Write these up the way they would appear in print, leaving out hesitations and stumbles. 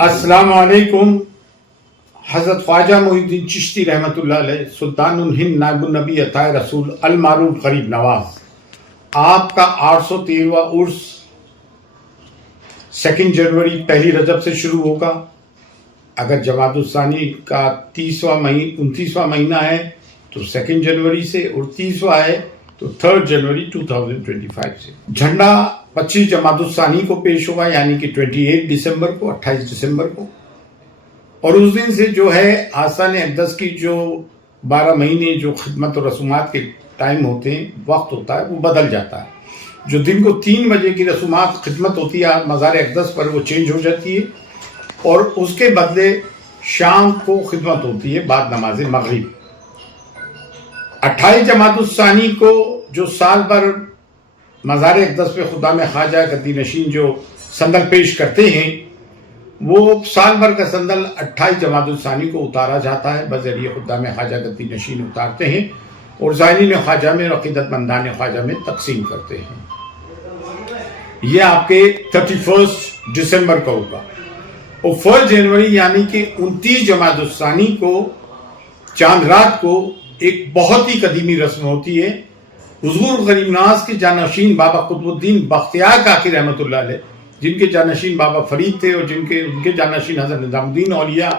السلام علیکم. حضرت خواجہ محی الدین چشتی رحمۃ اللہ علیہ سلطان الہند نائب النبی عطائے رسول المعروف غریب نواز، آپ کا 813واں عرس 2 جنوری 1 رجب سے شروع ہوگا. اگر جمادی الثانی کا 29واں مہینہ ہے تو 2 جنوری سے، اور 30واں ہے تو 3 جنوری 2025 سے. جھنڈا 25 جمادی الثانی کو پیش ہوگا، یعنی کہ 28 دسمبر کو، 28 دسمبر کو. اور اس دن سے جو ہے آستان اقدس کی جو 12 مہینے جو خدمت و رسومات کے ٹائم ہوتے ہیں، وقت ہوتا ہے، وہ بدل جاتا ہے. جو دن کو 3 بجے کی رسومات خدمت ہوتی ہے مزار اقدس پر، وہ چینج ہو جاتی ہے، اور اس کے بدلے شام کو خدمت ہوتی ہے بعد نماز مغرب. 28 جمادی الثانی کو جو سال بھر مزار اقدس پہ خدام خواجہ گدی نشین جو صندل پیش کرتے ہیں، وہ سال بھر کا صندل 28 جمادی الثانی کو اتارا جاتا ہے، بذریعہ خدام خواجہ گدی نشین اتارتے ہیں اور زائرین خواجہ میں، عقیدت مندان خواجہ میں تقسیم کرتے ہیں. یہ آپ کے 31 دسمبر کا ہوگا. اور 1 جنوری یعنی کہ 29 جمادی الثانی کو چاند رات کو ایک بہت ہی قدیمی رسم ہوتی ہے. حضور غریب نواز کے جانشین بابا قطب الدین بختیار کاکی رحمۃ اللہ علیہ، جن کے جانشین بابا فرید تھے، اور ان کے جانشین حضرت نظام الدین اولیاء،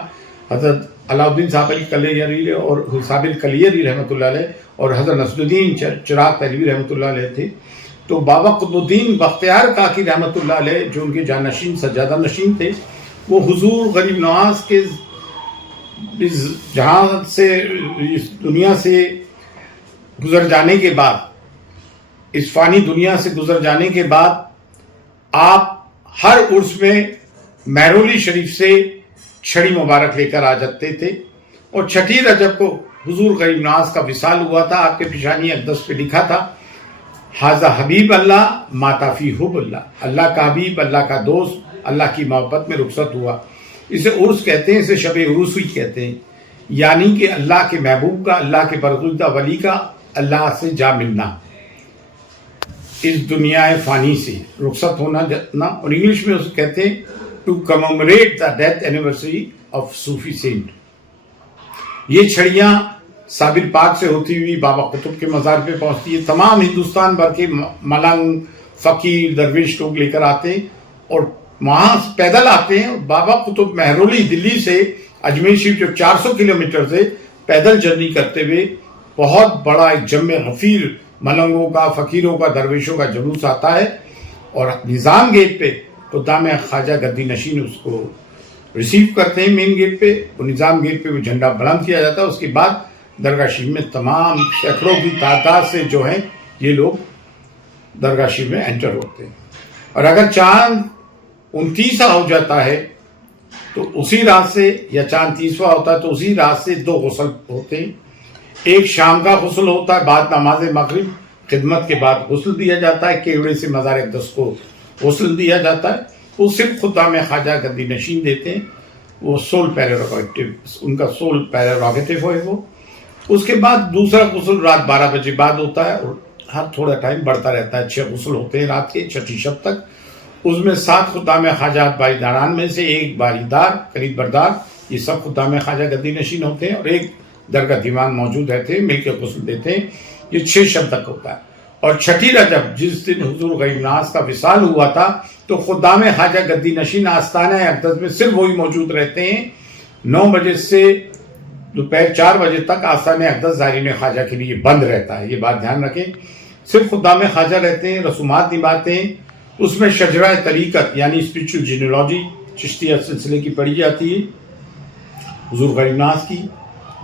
حضرت علاء الدین صاحب علی کلیری اور صابر کلیری رحمۃ اللہ علیہ، اور حضرت نصر الدین چراغ پہلوی رحمۃ اللہ علیہ تھے. تو بابا قطب الدین بختیار کاکی رحمۃ اللہ علیہ، جو ان کے جانشین سجادہ نشین تھے، وہ حضور غریب نواز کے جہاں سے، اس دنیا سے گزر جانے کے بعد، اس فانی دنیا سے گزر جانے کے بعد، آپ ہر عرس میں مہرولی شریف سے چھڑی مبارک لے کر آ جاتے تھے. اور 6 رجب کو حضور غریب نواز کا وصال ہوا تھا. آپ کے پیشانی اقدس پہ لکھا تھا، حاذا حبیب اللہ ماتا فی حب اللہ، اللہ کا حبیب، اللہ کا دوست، اللہ کی محبت میں رخصت ہوا. اسے عرس کہتے ہیں، اسے شب عروس ہی کہتے ہیں، یعنی کہ اللہ کے محبوب کا، اللہ کے برگزیدہ ولی کا اللہ سے جا ملنا، اس دنیا فانی سے رخصت ہونا جانا. اور انگلش میں اسے کہتے ہیں to commemorate the death anniversary of Sufi saint. یہ چھڑیاں صابر پاک سے ہوتی ہوئی بابا قطب کے مزار پہ پہنچتی ہے. تمام ہندوستان بھر کے ملنگ، فقیر، درویش لوگ لے کر آتے ہیں اور وہاں پیدل آتے ہیں. بابا قطب مہرولی دلی سے اجمیر شریف جو 400 کلومیٹر سے پیدل جرنی کرتے ہوئے بہت بڑا ایک جمع غفیر ملنگوں کا، فقیروں کا، درویشوں کا جلوس آتا ہے، اور نظام گیٹ پہ خدام خواجہ گدی نشین اس کو ریسیو کرتے ہیں. مین گیٹ پہ، وہ نظام گیٹ پہ وہ جھنڈا بلند کیا جاتا ہے. اس کے بعد درگاہ شریف میں تمام سینکڑوں کی تعداد سے جو ہیں یہ لوگ درگاہ شریف میں انٹر ہوتے ہیں. اور اگر چاند 29واں ہو جاتا ہے تو اسی رات سے، یا چاند 30واں ہوتا ہے تو اسی رات سے 2 غسل ہوتے ہیں. ایک شام کا غسل ہوتا ہے بعد نماز مغرب، خدمت کے بعد غسل دیا جاتا ہے. کیوڑے سے مزار اقدس کو غسل دیا جاتا ہے. وہ صرف خدام خواجہ گدی نشین دیتے ہیں، وہ سول پیراروگیٹو، ان کا سول پیراروگیٹو ہے وہ. اس کے بعد دوسرا غسل رات 12 بجے بعد ہوتا ہے، اور ہر تھوڑا ٹائم بڑھتا رہتا ہے. 6 غسل ہوتے ہیں رات کے، 6 شب تک. اس میں 7 خدام خواجہ بائی داران میں سے ایک باریدار، کلید بردار، یہ سب خدام خواجہ گدی نشین ہوتے ہیں، اور ایک درگاہ دیوان موجود رہتے ہیں، مل کے غسل دیتے ہیں. یہ 6 شب تک ہوتا ہے. اور 6 رجب جس دن حضور غریب نواز کا وصال ہوا تھا، تو خدام خواجہ گدی نشین آستانہ اقدس میں صرف وہی موجود رہتے ہیں. 9 بجے سے دوپہر 4 بجے تک آستانہ اقدس زائرین خواجہ کے لیے بند رہتا ہے. یہ بات دھیان رکھیں، صرف خدام خواجہ رہتے ہیں، رسومات نبھاتے ہیں. اس میں شجرہ طریقت یعنی اسپریچول جینیالوجی چشتیہ سلسلے کی پڑھی جاتی ہے حضور غریب نواز کی.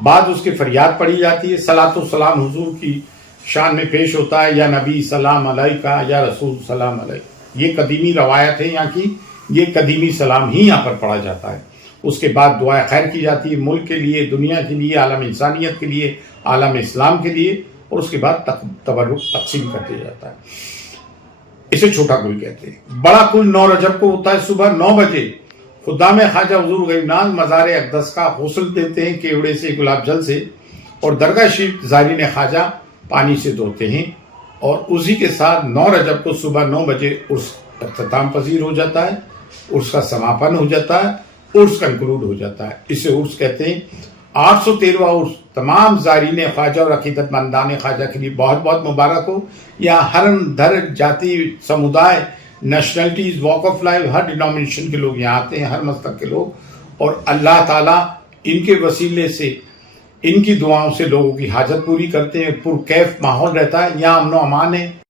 بعد اس کے فریاد پڑھی جاتی ہے. صلاۃ و سلام حضور کی شان میں پیش ہوتا ہے، یا نبی سلام علیکہ، یا رسول سلام علیکہ. یہ قدیمی روایت ہے یہاں کی، یہ قدیمی سلام ہی یہاں پر پڑھا جاتا ہے. اس کے بعد دعائے خیر کی جاتی ہے ملک کے لیے، دنیا کے لیے، عالم انسانیت کے لیے، عالم اسلام کے لیے. اور اس کے بعد تبرک تقسیم کر دیا جاتا ہے. اسے چھوٹا کل کہتے ہیں. بڑا کل 9 رجب کو ہوتا ہے. صبح 9 بجے خدام خواجہ حضور غریب نواز مزار اقدس کا غسل دیتے ہیں کیوڑے سے، گلاب جل سے، اور درگاہ شریف زائرین خواجہ پانی سے دھوتے ہیں. اور اسی کے ساتھ 9 رجب کو صبح 9 بجے عرس اختتام پذیر ہو جاتا ہے، عرس کا سماپن ہو جاتا ہے. عرس کنکلوڈ ہو جاتا ہے. اسے عرس کہتے ہیں. 813واں عرس تمام زائرین خواجہ اور عقیدت مندان خواجہ کے لیے بہت بہت مبارک ہو. یہاں ہر دھرم، جاتی، سمودائے، نیشنلٹیز، واک آف لائف، ہر ڈینومینیشن کے لوگ یہاں آتے ہیں، ہر مذہب کے لوگ. اور اللہ تعالیٰ ان کے وسیلے سے، ان کی دعاؤں سے لوگوں کی حاجت پوری کرتے ہیں. پرکیف ماحول رہتا ہے. یہاں امن و امان ہے.